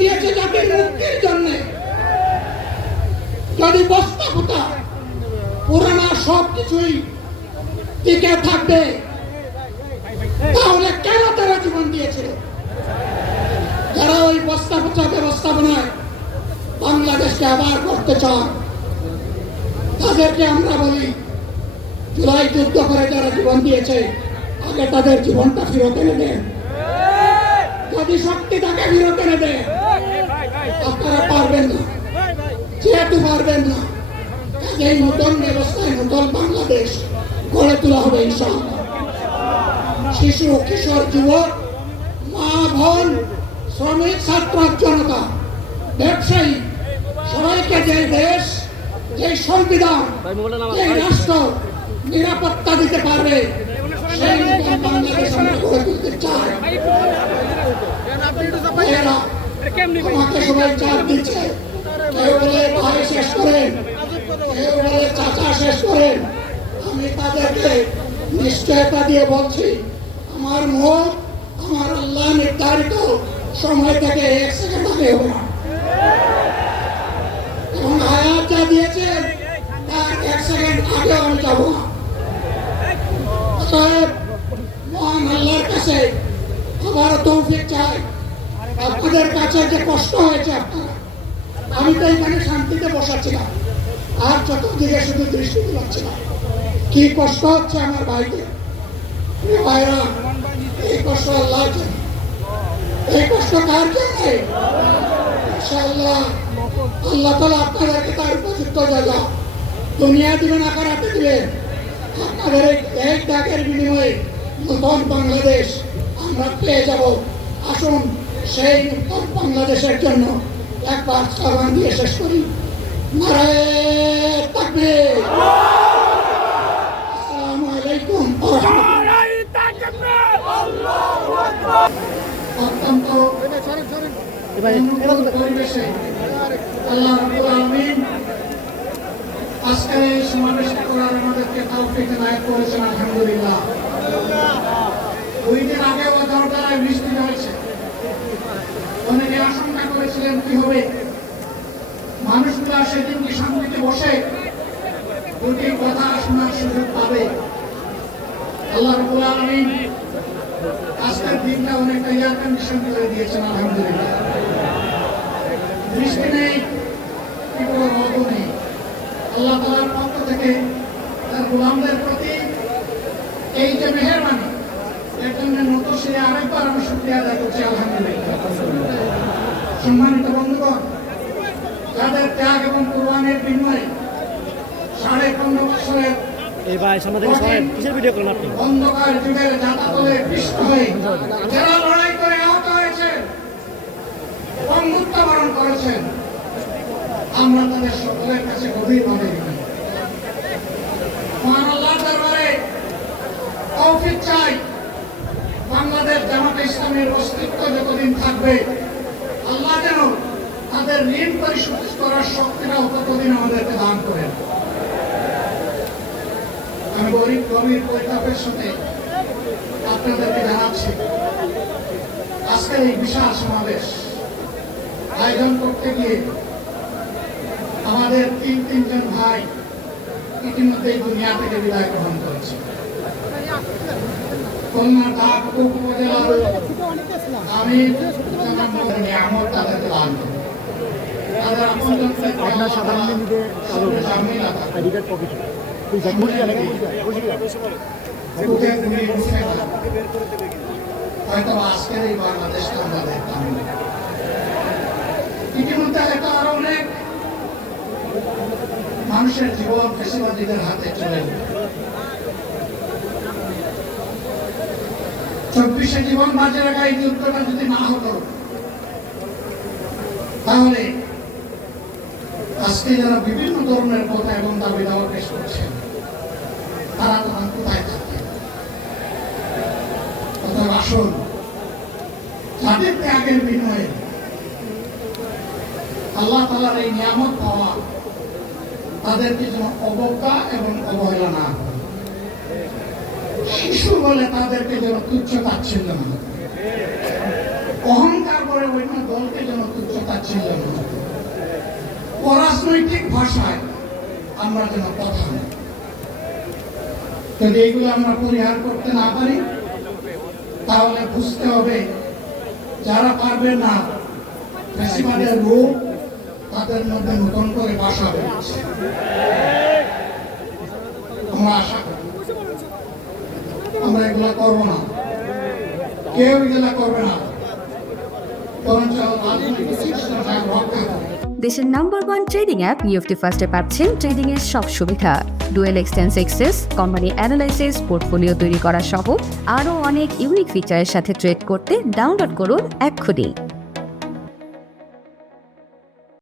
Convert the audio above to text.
দিয়েছে জাতির মুক্তির জন্য। যদি বাস্তবতা পুরানা সবকিছুই টিকে থাকবে, তাহলে কেন তারা জীবন দিয়েছিল? যারা ওই ব্যবস্থাপনায় বাংলাদেশকে আবার করতে চান, তাদেরকে আমরা বলি, জুলাই যুদ্ধ করে যারা জীবন দিয়েছে, আগে তাদের জীবনটা ফিরত এনে দেন। যদি শক্তি তাকে ফিরত এনে দেন, আপনারা পারবেন না, যেহেতু পারবেন না, কাজেই নতুন ব্যবস্থায় নতুন বাংলাদেশ গড়ে তোলা হবে ইনশাআল্লাহ। শিশু, কিশোর, যুবক, মা, বোন, শ্রমিক, ছাত্র, জনতা, ব্যবসায়ী, সবাইকে যে দেশ, যে সংবিধান, যে রাষ্ট্র নিরাপত্তা দিতে পারবে, সেই নতুন বাংলাদেশ আমরা গড়ে তুলতে চাই। আমাকে সবাই চাপ দিচ্ছে, কেউ বলে ভাই শেষ করেন, কেউ বলে চাচা শেষ করেন। আমি তাদেরকে নিশ্চয়তা দিয়ে বলছি, আমার মুখ আমার আল্লাহ নির্ধারিত সময় থেকে 1 সেকেন্ড আগে হবে না, এবং হায়াত যা দিয়েছেন তার 1 সেকেন্ড আগে আমি যাব না। অতএব মহান আল্লাহর কাছে আবার তৌফিক চাই। আপনাদের কাছে যে কষ্ট হয়েছে আপনারা, আমি তো এখানে শান্তিতে বসাচ্ছিলাম, আর চতুর্দিকে শুধু দৃষ্টি দিলাচ্ছিলাম, কি কষ্ট হচ্ছে আমার ভাইদের। ভাইরা, এই কষ্ট আল্লাহর জন্য, এই কষ্ট কার জন্য? ইনশাআল্লাহ আল্লাহ তাআলা আপনাদেরকে তার উপযুক্ত জায়গা দুনিয়া দিবেন, আখিরাতে দিবেন। আপনাদের এই ত্যাগের বিনিময়ে নতুন বাংলাদেশ আমরা পেয়ে যাব। আসুন সেই নতুন বাংলাদেশের জন্য একবার স্লোগান দিয়ে শেষ করি, নারায়ে তাকবীর, আসসালামু আলাইকুম ওয়া রাহমাতুল্লাহ। অত্যন্ত পরিবেশে আল্লাহ রাব্বুল আলামিন আজকে এই সমাবেশ করার আমাদেরকে তৌফিক এনায়েত করেছেন, আলহামদুলিল্লাহ। 2 দিন আগেও দরকারে বৃষ্টি হয়েছে, অনেকে আশঙ্কা করেছিলেন কি হবে, মানুষগুলা সেদিন কি শান্তিতে বসে দুটি কথা শোনার সুযোগ পাবে। আল্লাহ রাব্বুল আলামিন আজকের দিনটা অনেকটা এয়ার কন্ডিশন করে দিয়েছেন, আলহামদুলিল্লাহ। বৃষ্টি নেই, তীব্র রোদ নেই। আল্লাহ তাআলার পক্ষ থেকে তার গোলামদের প্রতি এই যে মেহেরবানি, এর জন্য নতুন সে আরেকবার আমি শুকরিয়া আদায় করছি, আলহামদুলিল্লাহ। সম্মানিত বন্ধুগণ, যাদের ত্যাগ এবং কোরবানির বিনিময়ে 15.5 বছরের অন্ধকার যুগের জাতাতলে পিষ্ট হয়ে যারা লড়াই করে আহত হয়েছেন এবং মৃত্যুবরণ করেছেন, আমরা তাদের সকলের কাছে গভীরভাবে মহান আল্লাহর দরবারে তৌফিক চাই। বাংলাদেশ জামাতে ইসলামের অস্তিত্ব যতদিন থাকবে, আল্লাহ যেন তাদের ঋণ পরিশোধ করার শক্তিটাও ততদিন আমাদেরকে দান করেন। আমি গভীর পরিতাপের সাথে আপনাদেরকে জানাচ্ছি, আজকের এই বিশাল সমাবেশ আয়োজন করতে গিয়ে আমাদের তিনজন ভাই ইতিমধ্যেই দুনিয়া থেকে বিদায় গ্রহণ করেছে। খুলনার দাগপুর উপজেলার আমি নিয়ামত তাদেরকে দান করি। তাদের আপনজন হয়তো আজকের এই বাংলাদেশটা আমরা দেখতাম। ইতিমধ্যে হয়তো আরো অনেক মানুষের জীবন ফেসিবাদীদের হাতে চলে গেল। 24-এ জীবন বাজে রাখা এই যুদ্ধটা যদি না হতো, তাহলে আজকে যারা বিভিন্ন ধরনের কথা এবং দাবি দাওয়া পেশ করছেন, তারা তখন কোথায় থাকতেন? অথবা আসুন তাদের ত্যাগের বিনিময়ে আল্লাহ তাআলার এই নিয়ামত পাওয়া তাদেরকে যেন অবজ্ঞা এবং অবহেলা না করে, শিশু বলে তাদেরকে যেন তুচ্ছ তাচ্ছিল্য না, অহংকার করে অন্য দলকে যেন তুচ্ছ তাচ্ছিল্য নয়, অরাজনৈতিক ভাষায় আমরা যেন কথা বলি। যদি এইগুলো আমরা পরিহার করতে না পারি তাহলে বুঝতে হবে যারা পারবে না, ফ্যাসিবাদের রূপ তাদের মধ্যে নতুন করে বাসা বেড়েছে। আমরা আশা করি আমরা এগুলা করবো না, কেউ এগুলা করবে না, বরঞ্চ রাজনৈতিক শিষ্টাচার রক্ষা করে। দেশের নাম্বার 1 ট্রেডিং অ্যাপ নিফটি ফার্স্টে পাচ্ছেন ট্রেডিং এর সব সুবিধা, dual exchange access, company analysis, portfolio তৈরি করা সহ আরও অনেক ইউনিক ফিচারের সাথে ট্রেড করতে ডাউনলোড করুন এক্ষুনি।